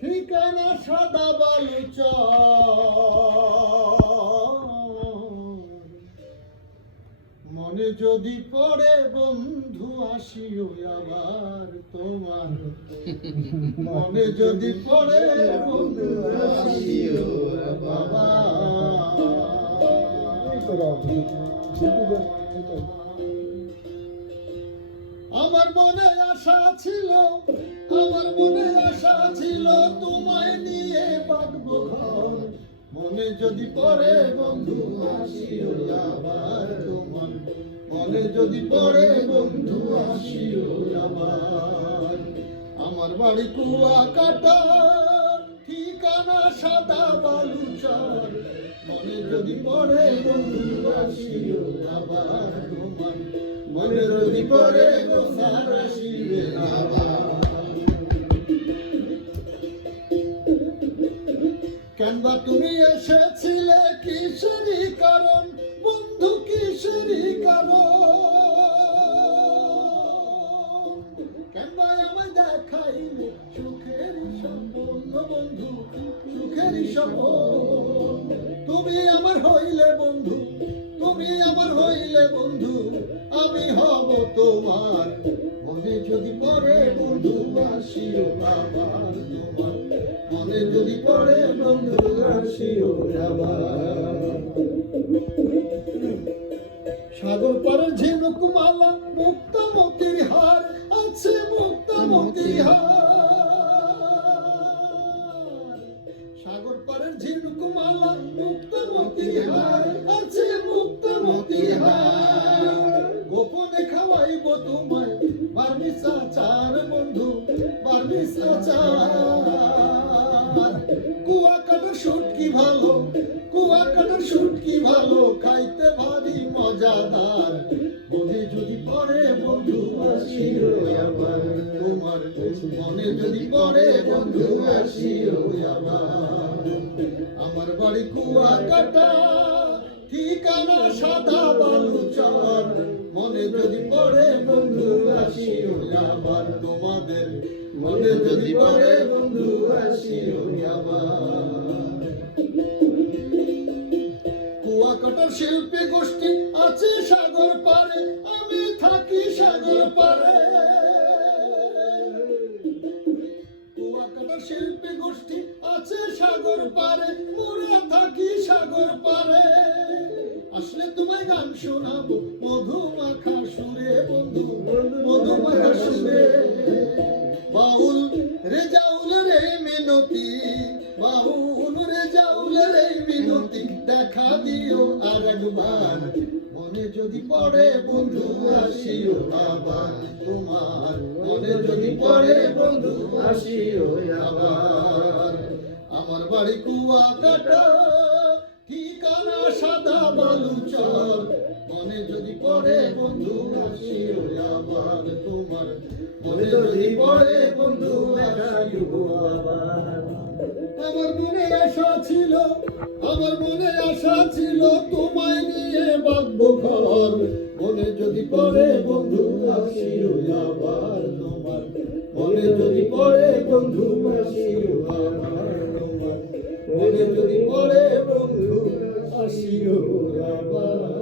ঠিকানা সাদা বালুচর, মনে যদি পড়ে বন্ধু আসিও আবার তোমার, মনে যদি পড়ে বন্ধু আসিও আমার মনে আশা ছিল, আমার মনে আশা ছিল তোমায় নিয়ে বাঁধবো ঘর, মনে যদি পড়ে বন্ধু আসিও আবার তোমার, মনে যদি পড়ে বন্ধু আসিও আবার। আমার বাড়ি কুয়াকাটা, ঠিকানা সাদা বালুচর, মনে যদি পড়ে বন্ধু আসিও আবার তোমার, মনে যদি পড়ে বন্ধু আসিবে আবার। কেনবা তুমি এসেছিলে কিসেরই কারণ বন্ধু, কিসেরই কারণ, কেনবা আমায় দেখাইলে সুখেরই স্বপ্ন বন্ধু, সুখেরই স্বপ্ন। তুমি আমার হইলে বন্ধু, তুমি আমার হইলে বন্ধু, আমি হব তোমার, মনে যদি পড়ে বন্ধু আসিও আবার তোমার, মনে যদি পড়ে বন্ধু আসিও আবার। সাগর পারের ঝিনুক মালা, মুক্তা মতির হার আছে, মুক্তা মতির হার, সাগর পারের ঝিনুক মালা, মুক্তা মতির হার আছে, মুক্তা মতির হার। গোপনে খাওয়াইব তোমায় বার্মিসা চার বন্ধু, বার্মিসা চার। কুয়াকাটার শুটকি ভালো, কুয়াকাটার শুটকি ভালো, খাইতে ভারী মজাদার, মনে যদি পড়ে বন্ধু আসিও আবার তোমার, মনে যদি পড়ে বন্ধু আসিও আবার। আমার বাড়ি কুয়াকাটা, ঠিকানা সাদা বালুচর, মনে যদি পড়ে বন্ধু আসিও আবার তোমাদের, মনে যদি পড়ে বন্ধু আসিও আবার। কুয়াকাটার শিল্পী গোষ্ঠী আছে সাগর পারে, আমি থাকি সাগর পারে। কুয়াকাটার শিল্পী গোষ্ঠী আছে সাগর পারে, মোরা থাকি সাগর পারে। আসলে তোমায় গান শোনাবো মধুমাখা সুরে বন্ধু, মধুমাখা সুরে। বাউল রেজাউল রে মিনতি, বাউল রেজাউল রে মিনতি, দেখা দিও আর একবার, মনে যদি পড়ে বন্ধু আসিও আবার তোমার, মনে যদি পড়ে বন্ধু আসিও আবার। আমার বাড়ি কুয়াকাটা, ঠিকানা সাদা বালুচর, মনে যদি পড়ে বন্ধু আসিও আবার তোমার, মনে যদি পড়ে বন্ধু আসিও আবার। আমার মনে আশা ছিল, আমার মনে আশা ছিল তোমায় নিয়ে বাঁধবো ঘর, মনে যদি পড়ে বন্ধু আসিও আবার তোমার, মনে যদি পড়ে বন্ধু আসিও আবার তোমার, মনে যদি পড়ে বন্ধু আসিও আবার।